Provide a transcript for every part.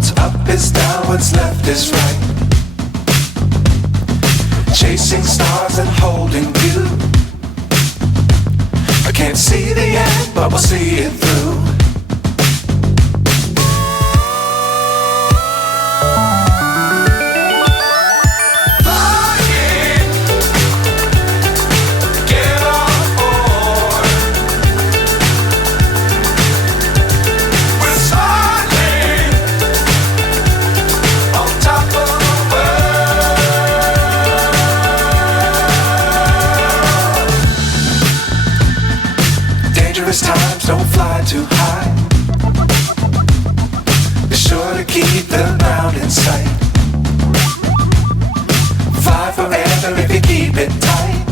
What's up is down, what's left is right. Chasing stars and holding you. I can't see the end, but we'll see it through. Times don't fly too high. Be sure to keep the ground in sight. Fly forever if you keep it tight.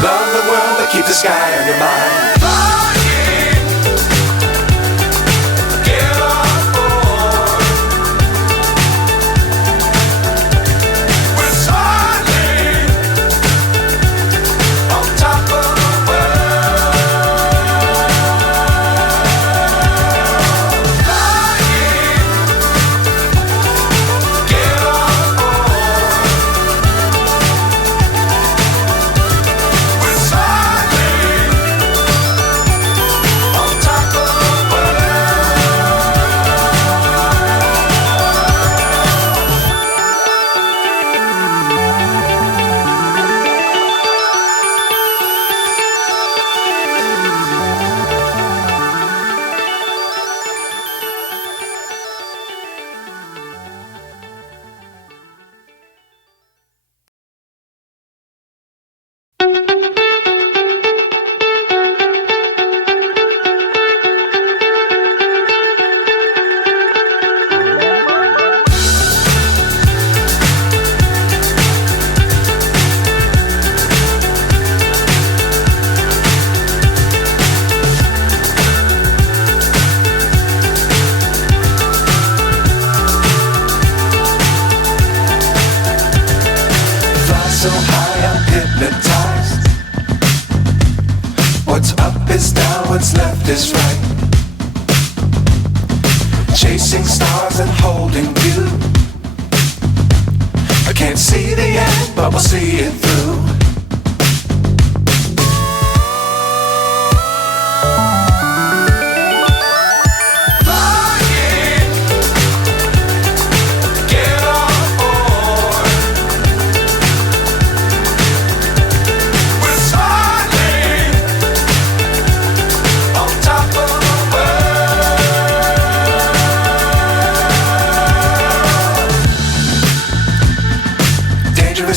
Love the world but keep the sky on your mind. So high I'm hypnotized. What's up is down, what's left is right. Chasing stars and holding you. I can't see the end, but we'll see it through.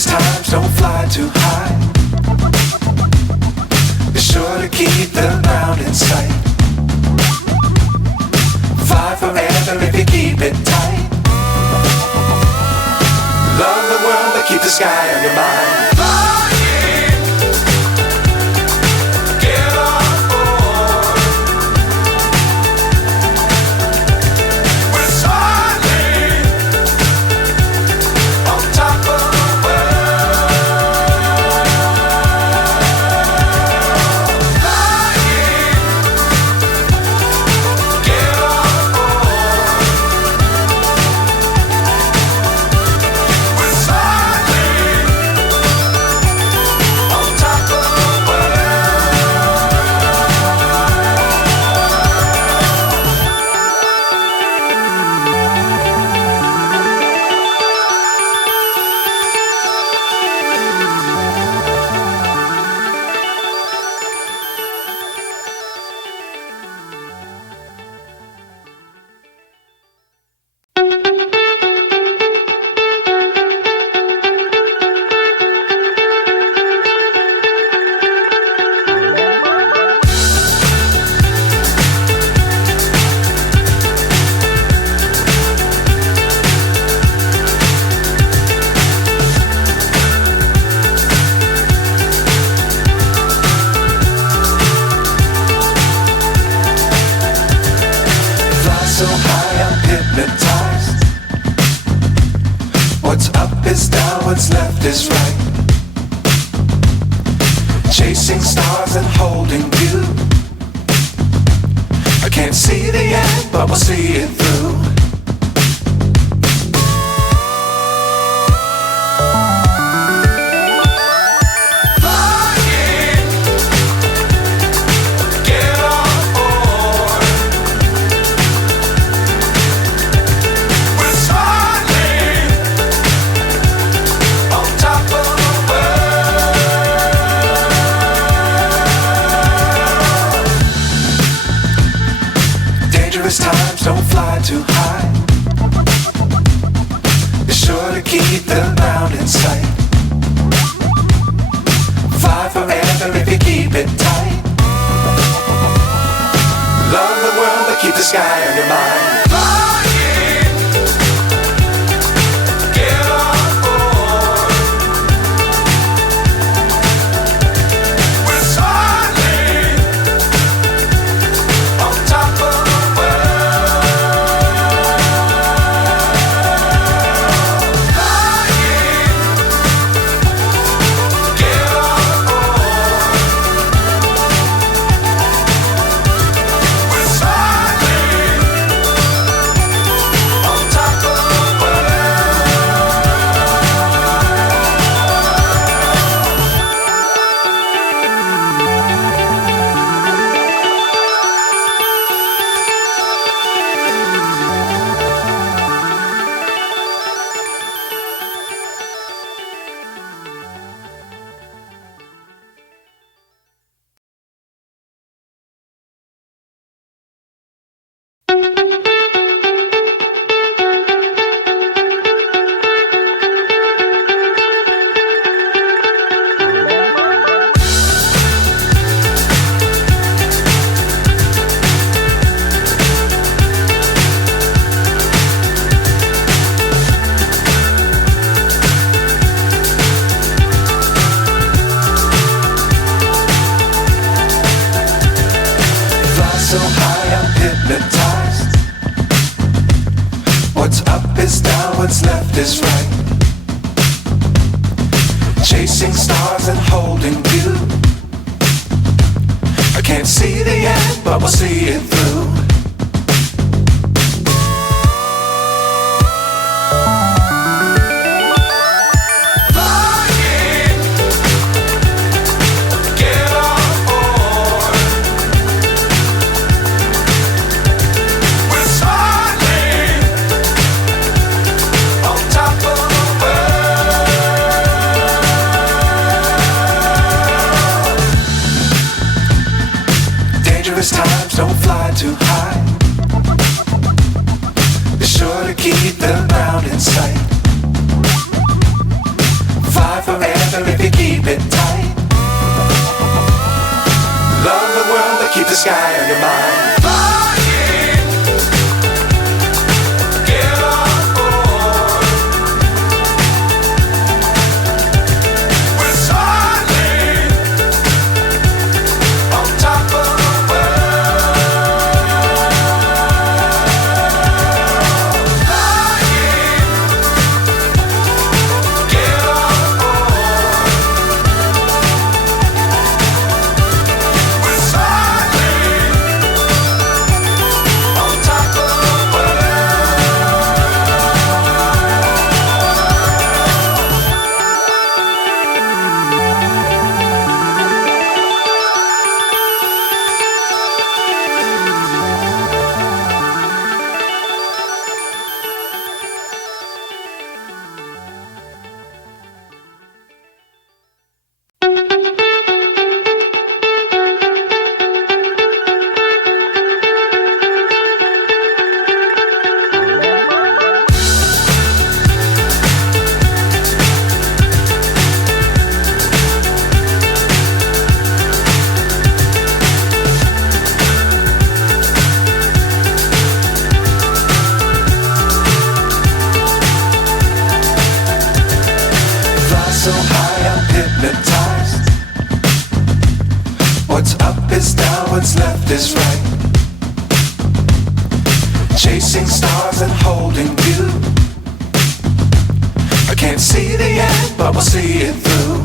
Times don't fly too high. Be sure to keep the ground in sight. Fly forever if you keep it tight. Love the world but keep the sky on your mind. So high I'm hypnotized. What's up is down, what's left is right. Chasing stars and holding you. I can't can't see the end, but we'll see it through. Times don't fly too high. Be sure to keep the ground in sight. Fly forever if you keep it tight. Love the world but keep the sky on your mind. Flying, get on board. We're soaring on top of what's left is right. Chasing stars and holding you. I can't see the end, but we'll see it through. Times don't fly too high. Be sure to keep the ground in sight. Fly forever if you keep it tight. Love the world but keep the sky on your mind. So high I'm hypnotized. What's up is down, what's left is right. Chasing stars and holding you. I can't see the end, but we'll see it through.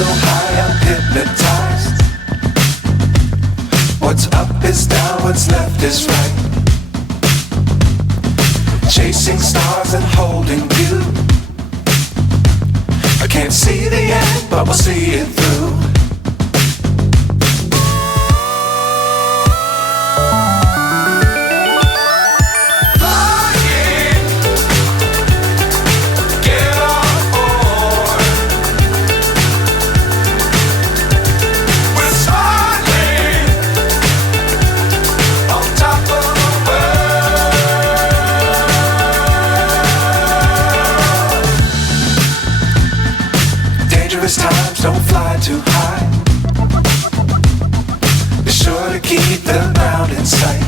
so high, I'm hypnotized. What's up is down, what's left is right. Chasing stars and holding you. I can't see the end, but we'll see it through. Times don't fly too high. Be sure to keep the ground in sight.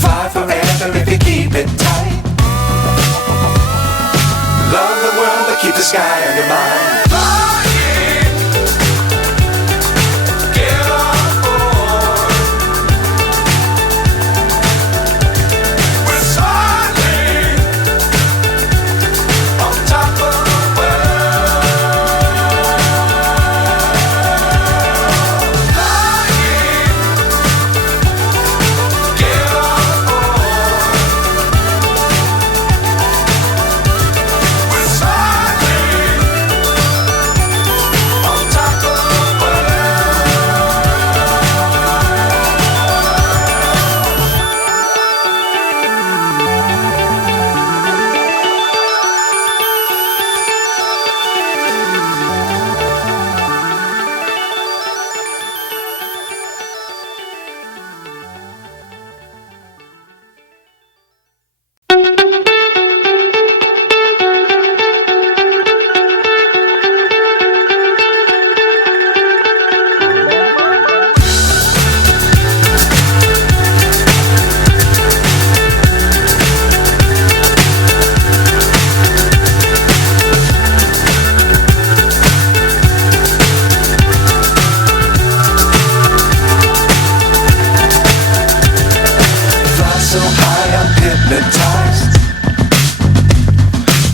Fly forever if you keep it tight. Love the world but keep the sky on your mind.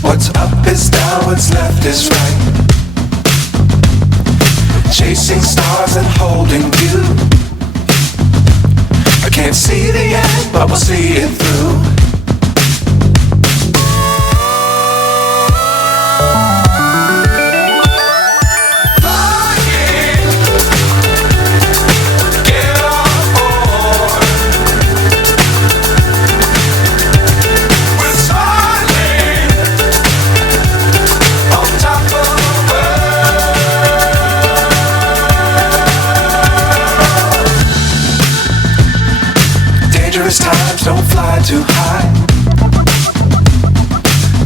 What's up is down, what's left is right. Chasing stars and holding you. I can't see the end, but we'll see it through. Times don't fly too high.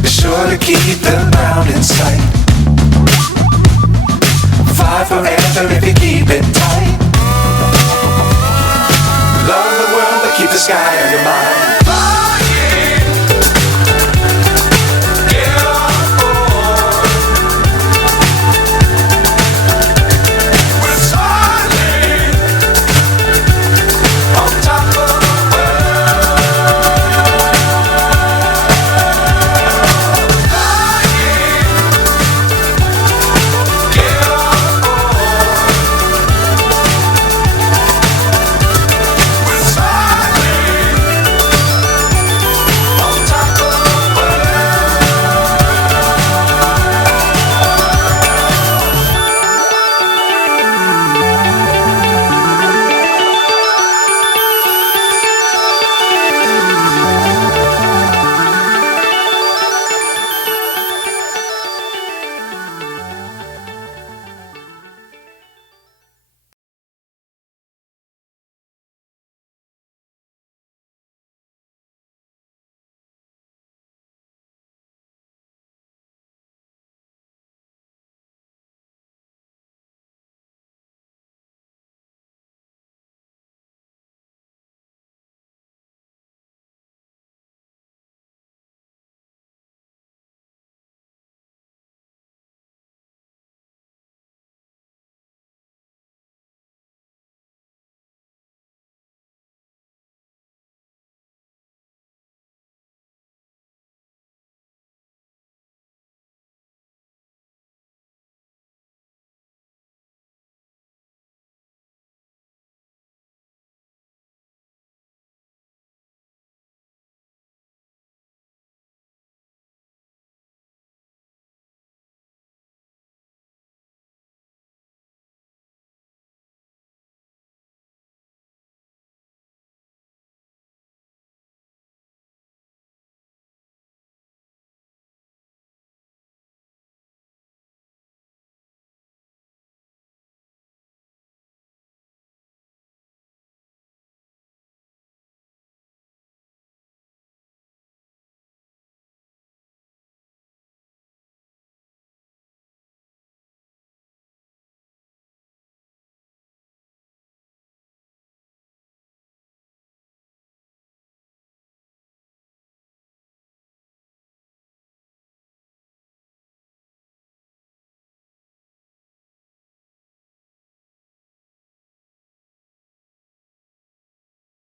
Be sure to keep the ground in sight. Fly forever if you keep it tight. Love the world but keep the sky on your mind.